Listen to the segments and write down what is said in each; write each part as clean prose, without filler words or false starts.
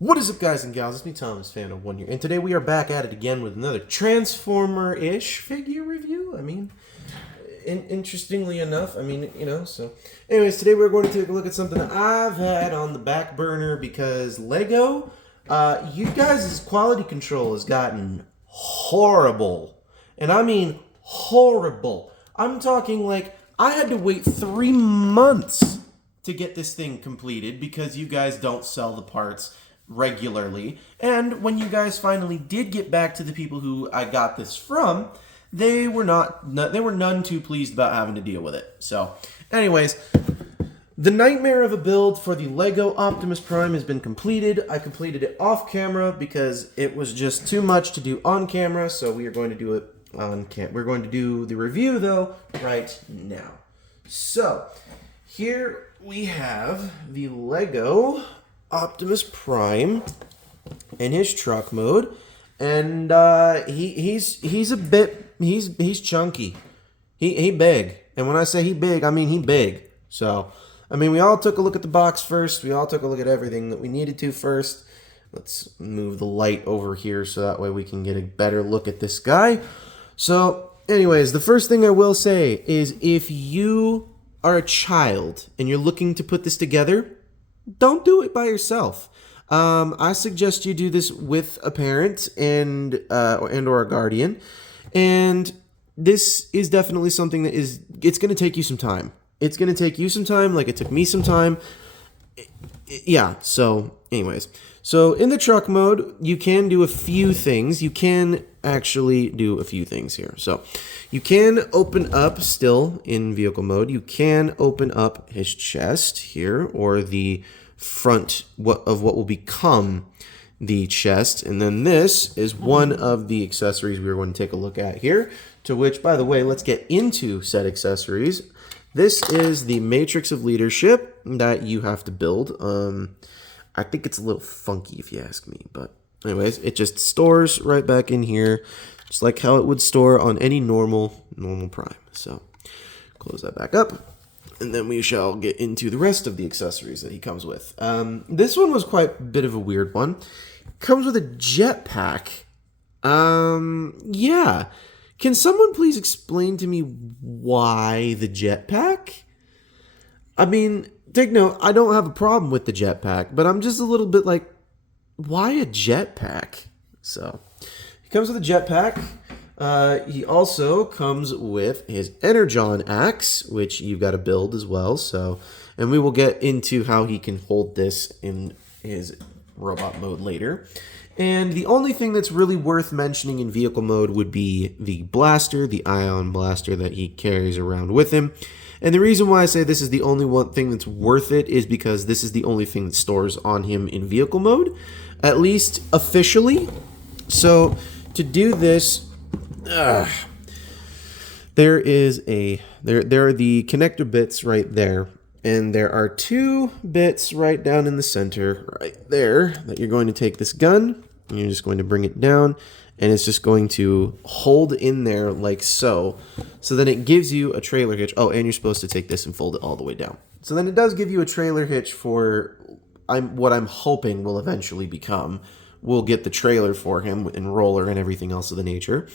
What is up, guys and gals? It's me, Thomas, fan of 1 year, and today we are back at it again with another Transformer-ish figure review. I mean, interestingly enough, so... Anyways, today we're going to take a look at something that I've had on the back burner because Lego, you guys' quality control has gotten horrible. And I mean horrible. I'm talking like I had to wait 3 months to get this thing completed because you guys don't sell the parts regularly. And when you guys finally did get back to the people who I got this from, they were none too pleased about having to deal with it. So, anyways, the nightmare of a build for the Lego Optimus Prime has been completed. I completed it off camera because it was just too much to do on camera, so we are going to do it on camera. We're going to do the review though right now. So, here we have the Lego Optimus Prime in his truck mode, and he's chunky. He big, and when I say he big, I mean he big. So, I mean, we all took a look at the box first. We all took a look at everything that we needed to first. Let's move the light over here so that way we can get a better look at this guy. So, anyways, the first thing I will say is if you are a child and you're looking to put this together, don't do it by yourself. I suggest you do this with a parent and or a guardian. And this is definitely something that it's going to take you some time. It's going to take you some time, like it took me some time. Yeah, so anyways. So in the truck mode, you can do a few things. You can actually do a few things here. So you can open up, still in vehicle mode, you can open up his chest here, or the front of what will become the chest. And then this is one of the accessories we're going to take a look at here, to which, by the way, let's get into said accessories. This is the Matrix of Leadership that you have to build. I think it's a little funky if you ask me, but anyways, it just stores right back in here, just like how it would store on any normal Prime. So close that back up, and then we shall get into the rest of the accessories that he comes with. This one was quite a bit of a weird one. Comes with a jetpack. Yeah. Can someone please explain to me why the jetpack? I mean, take note, I don't have a problem with the jetpack, but I'm just a little bit like, why a jetpack? So, he comes with a jetpack. He also comes with his Energon axe, which you've got to build as well. So, and we will get into how he can hold this in his robot mode later. And the only thing that's really worth mentioning in vehicle mode would be the blaster, the ion blaster that he carries around with him. And the reason why I say this is the only one thing that's worth it is because this is the only thing that stores on him in vehicle mode, at least officially. So to do this, there are the connector bits right there. And there are 2 bits right down in the center, right there, that you're going to take this gun, and you're just going to bring it down, and it's just going to hold in there like so. So then it gives you a trailer hitch. Oh, and you're supposed to take this and fold it all the way down. So then it does give you a trailer hitch for what I'm hoping will eventually become. We'll get the trailer for him and roller and everything else of the nature.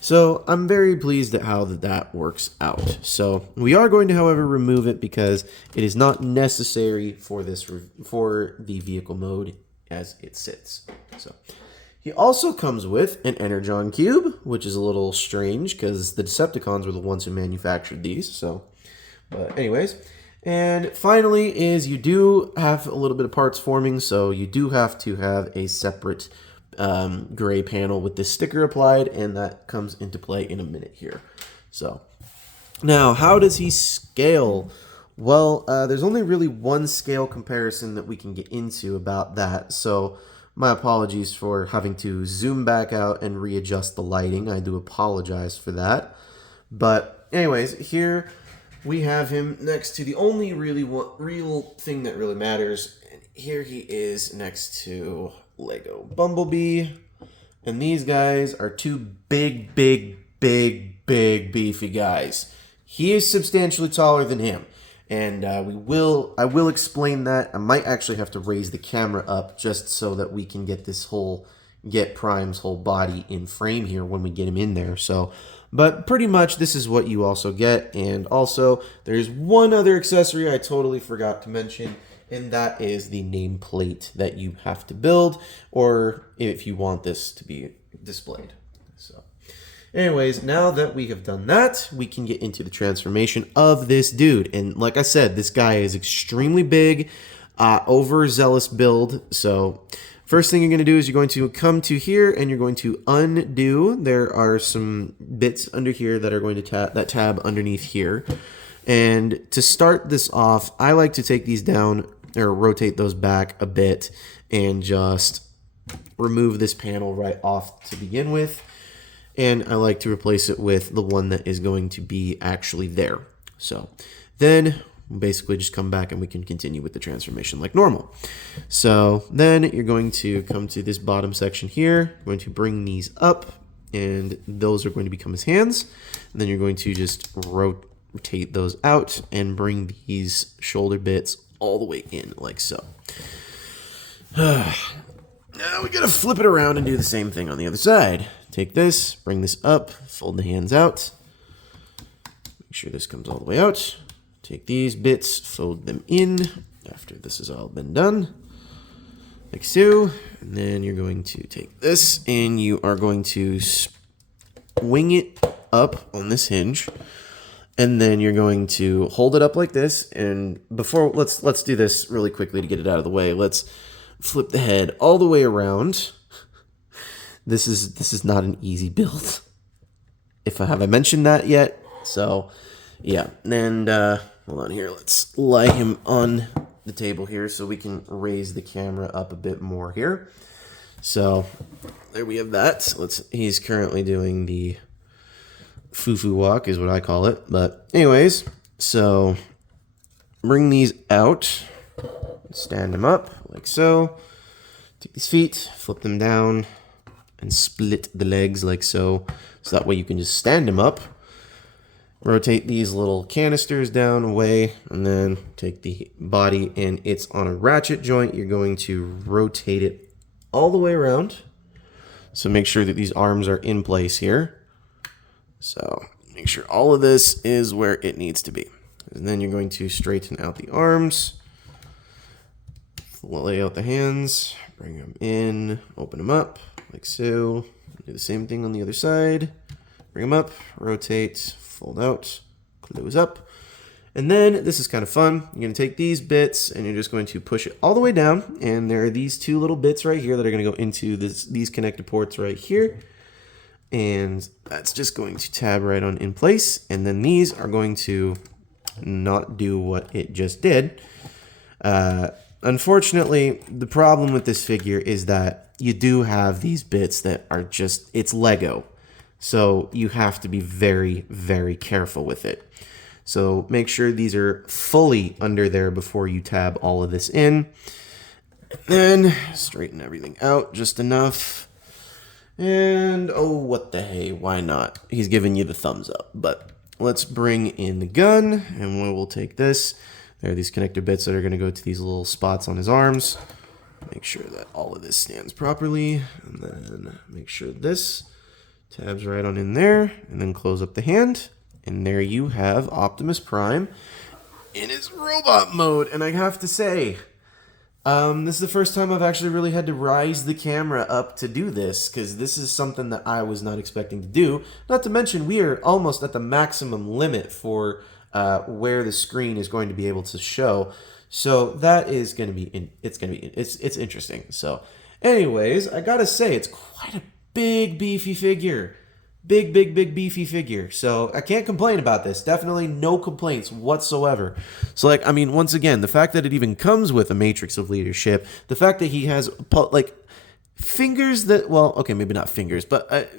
So I'm very pleased at how that works out. So we are going to, however, remove it because it is not necessary for for the vehicle mode as it sits. So he also comes with an Energon cube, which is a little strange because the Decepticons were the ones who manufactured these. So, but anyways. And finally is you do have a little bit of parts forming, so you do have to have a separate gray panel with this sticker applied, and that comes into play in a minute here. So now, how does he scale? Well, there's only really one scale comparison that we can get into about that, so my apologies for having to zoom back out and readjust the lighting. I do apologize for that. But anyways, here we have him next to the only real thing that really matters. And here he is next to Lego Bumblebee. And these guys are 2 big, beefy guys. He is substantially taller than him. And I will explain that. I might actually have to raise the camera up just so that we can get Prime's whole body in frame here when we get him in there. So, but pretty much this is what you also get. And also there's one other accessory I totally forgot to mention, and that is the nameplate that you have to build, or if you want this to be displayed. So anyways, now that we have done that, we can get into the transformation of this dude. And like I said, this guy is extremely big, overzealous build. So first thing you're going to do is you're going to come to here and you're going to undo. There are some bits under here that are going to tab underneath here. And to start this off, I like to take these down or rotate those back a bit and just remove this panel right off to begin with. And I like to replace it with the one that is going to be actually there. So then basically just come back and we can continue with the transformation like normal. So then you're going to come to this bottom section here, going to bring these up, and those are going to become his hands. And then you're going to just rotate those out and bring these shoulder bits all the way in like so. Now we gotta flip it around and do the same thing on the other side. Take this, bring this up, fold the hands out. Make sure this comes all the way out. Take these bits, fold them in after this has all been done, like so. And then you're going to take this and you are going to swing it up on this hinge. And then you're going to hold it up like this. And before, let's do this really quickly to get it out of the way. Let's flip the head all the way around. This is not an easy build. Have I mentioned that yet? So, yeah. And hold on here. Let's lie him on the table here so we can raise the camera up a bit more here. So there we have that. He's currently doing the foo-foo walk is what I call it. But anyways, so bring these out, stand them up like so. Take these feet, flip them down, and split the legs like so. So that way you can just stand them up. Rotate these little canisters down away, and then take the body and it's on a ratchet joint. You're going to rotate it all the way around. So make sure that these arms are in place here. So make sure all of this is where it needs to be. And then you're going to straighten out the arms, lay out the hands, bring them in, open them up like so. Do the same thing on the other side. Bring them up, rotate, fold out, close up. And then this is kind of fun. You're going to take these bits and you're just going to push it all the way down. And there are these two little bits right here that are going to go into these connector ports right here. And that's just going to tab right on in place. And then these are going to not do what it just did. Unfortunately, the problem with this figure is that you do have these bits that are just, it's Lego. So you have to be very, very careful with it. So make sure these are fully under there before you tab all of this in. And then straighten everything out just enough. And, oh, what the hey, why not? He's giving you the thumbs up. But let's bring in the gun, and we'll take this. There are these connector bits that are going to go to these little spots on his arms. Make sure that all of this stands properly. And then make sure this tabs right on in there. And then close up the hand. And there you have Optimus Prime in his robot mode. And I have to say, this is the first time I've actually really had to rise the camera up to do this, because this is something that I was not expecting to do. Not to mention, we are almost at the maximum limit for where the screen is going to be able to show. So that is going to be, it's interesting. So anyways, I gotta say, it's quite a big, beefy figure. Big, beefy figure. So I can't complain about this. Definitely no complaints whatsoever. So, like, I mean, once again, the fact that it even comes with a matrix of leadership, the fact that he has, like, fingers that, well, okay, maybe not fingers, but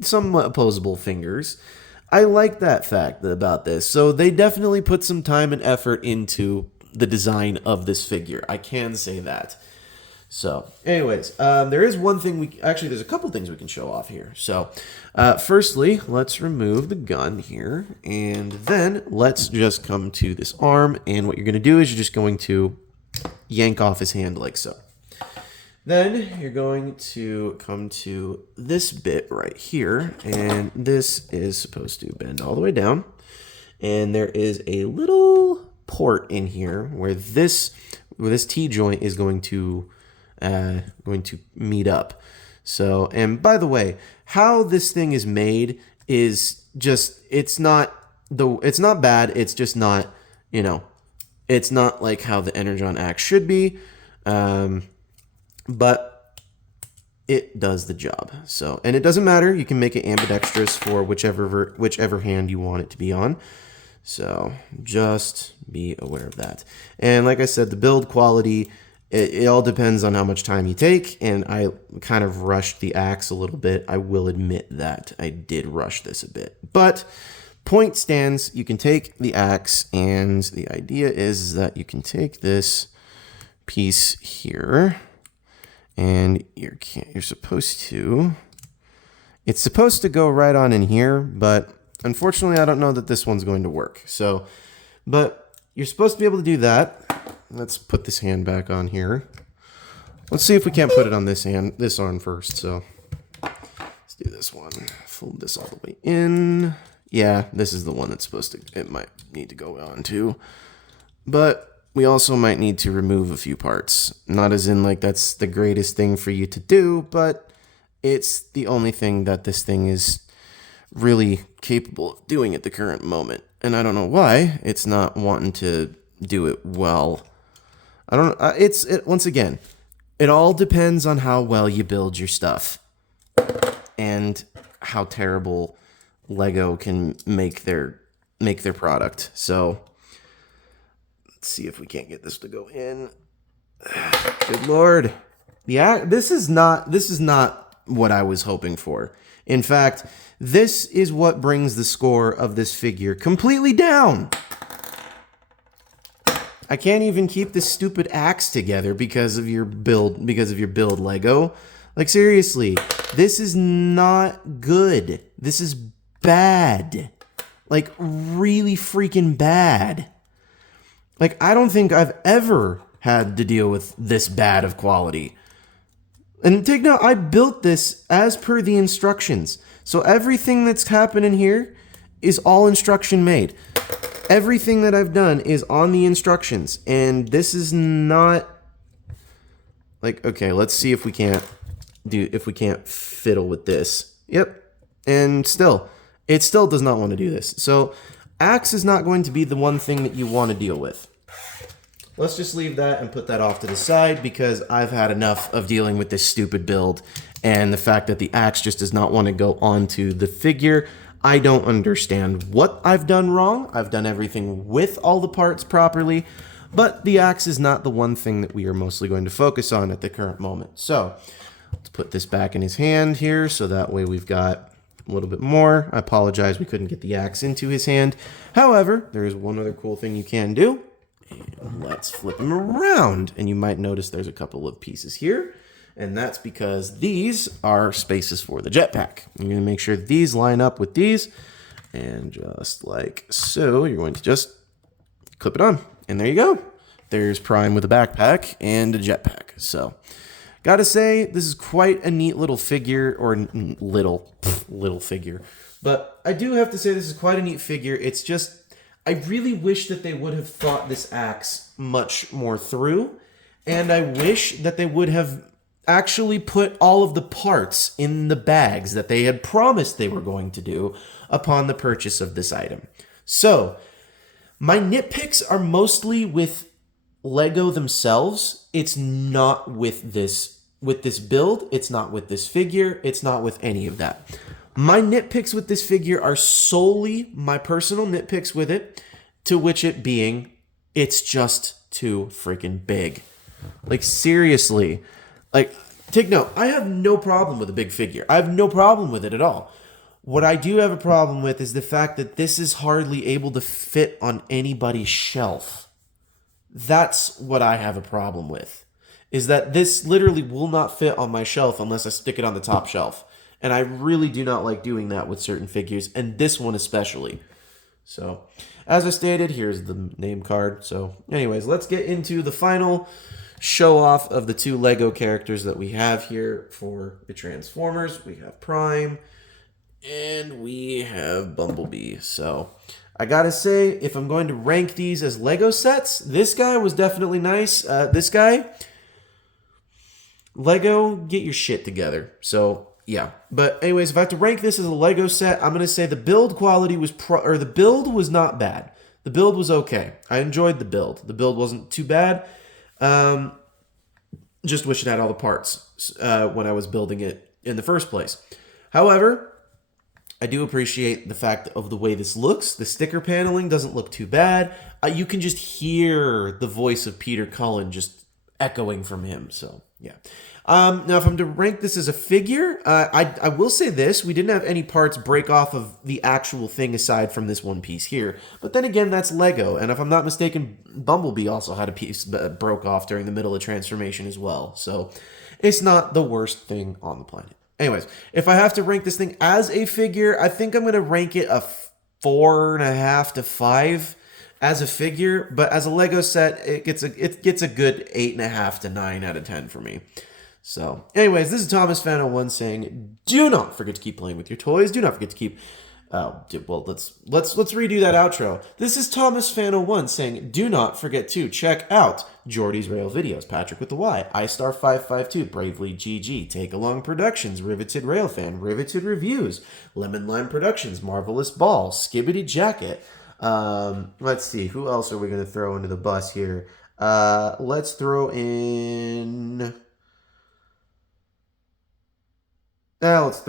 somewhat opposable fingers. I like that fact about this. So they definitely put some time and effort into the design of this figure. I can say that. So, anyways, there is one thing actually, there's a couple things we can show off here. So, firstly, let's remove the gun here, and then let's just come to this arm, and what you're going to do is you're just going to yank off his hand like so. Then you're going to come to this bit right here, and this is supposed to bend all the way down, and there is a little port in here where this T-joint is going to meet up. So, and by the way, how this thing is made is just, it's not bad, it's just not, you know, it's not like how the Energon axe should be, but it does the job. So, and it doesn't matter, you can make it ambidextrous for whichever hand you want it to be on. So just be aware of that. And like I said, the build quality, it all depends on how much time you take, and I kind of rushed the axe a little bit. I will admit that I did rush this a bit. But point stands, you can take the axe, and the idea is that you can take this piece here, and it's supposed to go right on in here, but unfortunately I don't know that this one's going to work. So, but you're supposed to be able to do that. Let's put this hand back on here. Let's see if we can't put it on this arm first. So let's do this one. Fold this all the way in. Yeah, this is the one that's supposed to, it might need to go on too. But we also might need to remove a few parts. Not as in like that's the greatest thing for you to do, but it's the only thing that this thing is really capable of doing at the current moment. And I don't know why it's not wanting to do it well. I don't know. Once again, it all depends on how well you build your stuff and how terrible Lego can make their product. So let's see if we can't get this to go in. Good Lord. Yeah, this is not what I was hoping for. In fact, this is what brings the score of this figure completely down. I can't even keep this stupid axe together because of your build Lego. Like seriously, this is not good. This is bad. Like really freaking bad. Like I don't think I've ever had to deal with this bad of quality. And take note, I built this as per the instructions. So everything that's happening here is all instruction made. Everything that I've done is on the instructions, and this is not like, okay, let's see if we can't fiddle with this. Yep. And it still does not want to do this. So axe is not going to be the one thing that you want to deal with. Let's just leave that and put that off to the side because I've had enough of dealing with this stupid build and the fact that the axe just does not want to go onto the figure. I don't understand what I've done wrong. I've done everything with all the parts properly, but the axe is not the one thing that we are mostly going to focus on at the current moment. So let's put this back in his hand here so that way we've got a little bit more. I apologize we couldn't get the axe into his hand. However, there is one other cool thing you can do. And let's flip him around. And you might notice there's a couple of pieces here. And that's because these are spaces for the jetpack. You're going to make sure these line up with these. And just like so, you're going to just clip it on. And there you go. There's Prime with a backpack and a jetpack. So, gotta say, this is quite a neat little figure. Or little figure. But I do have to say this is quite a neat figure. It's just, I really wish that they would have thought this axe much more through. And I wish that they would have actually put all of the parts in the bags that they had promised they were going to do upon the purchase of this item. So, my nitpicks are mostly with Lego themselves. It's not with this build, it's not with this figure, it's not with any of that. My nitpicks with this figure are solely my personal nitpicks with it, to which it being, it's just too freaking big. Like, seriously. Like, take note, I have no problem with a big figure. I have no problem with it at all. What I do have a problem with is the fact that this is hardly able to fit on anybody's shelf. That's what I have a problem with. is that this literally will not fit on my shelf unless I stick it on the top shelf. And I really do not like doing that with certain figures, and this one especially. So, as I stated, here's the name card. So, anyways, let's get into the final show off of the 2 Lego characters that we have here for the Transformers. We have Prime and we have Bumblebee. So, I gotta say, if I'm going to rank these as Lego sets, this guy was definitely nice. This guy, Lego, get your shit together. So, yeah. But anyways, if I have to rank this as a Lego set, I'm going to say the build quality was the build was not bad. The build was okay. I enjoyed the build. The build wasn't too bad. Just wish it had all the parts when I was building it in the first place. However, I do appreciate the fact of the way this looks. The sticker paneling doesn't look too bad. You can just hear the voice of Peter Cullen just echoing from him. So, yeah. Now, if I'm to rank this as a figure, I will say this. We didn't have any parts break off of the actual thing aside from this one piece here. But then again, that's Lego. And if I'm not mistaken, Bumblebee also had a piece that broke off during the middle of transformation as well. So it's not the worst thing on the planet. Anyways, if I have to rank this thing as a figure, I think I'm going to rank it a 4.5 to 5 as a figure. But as a Lego set, it gets a good 8.5 to 9 out of 10 for me. So, anyways, this is Thomas Fan 01 saying, do not forget to keep playing with your toys. Do not forget to keep. Well, let's redo that outro. This is Thomas Fan 01 saying, do not forget to check out Jordy's Rail videos, Patrick with the Y, iStar552, Bravely GG, Take Along Productions, Riveted Railfan, Riveted Reviews, Lemon Lime Productions, Marvelous Ball, Skibbity Jacket. Let's see, who else are we going to throw into the bus here? Let's throw in. Let's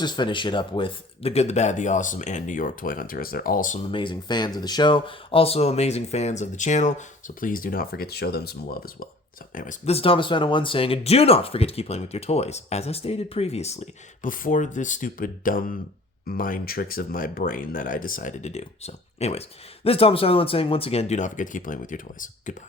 just finish it up with The Good, the Bad, the Awesome, and New York Toy Hunters. They're all some amazing fans of the show, also amazing fans of the channel, so please do not forget to show them some love as well. So anyways, this is Thomas Fan 01 saying, do not forget to keep playing with your toys, as I stated previously, before the stupid, dumb mind tricks of my brain that I decided to do. So anyways, this is Thomas Fan 01 saying, once again, do not forget to keep playing with your toys. Goodbye.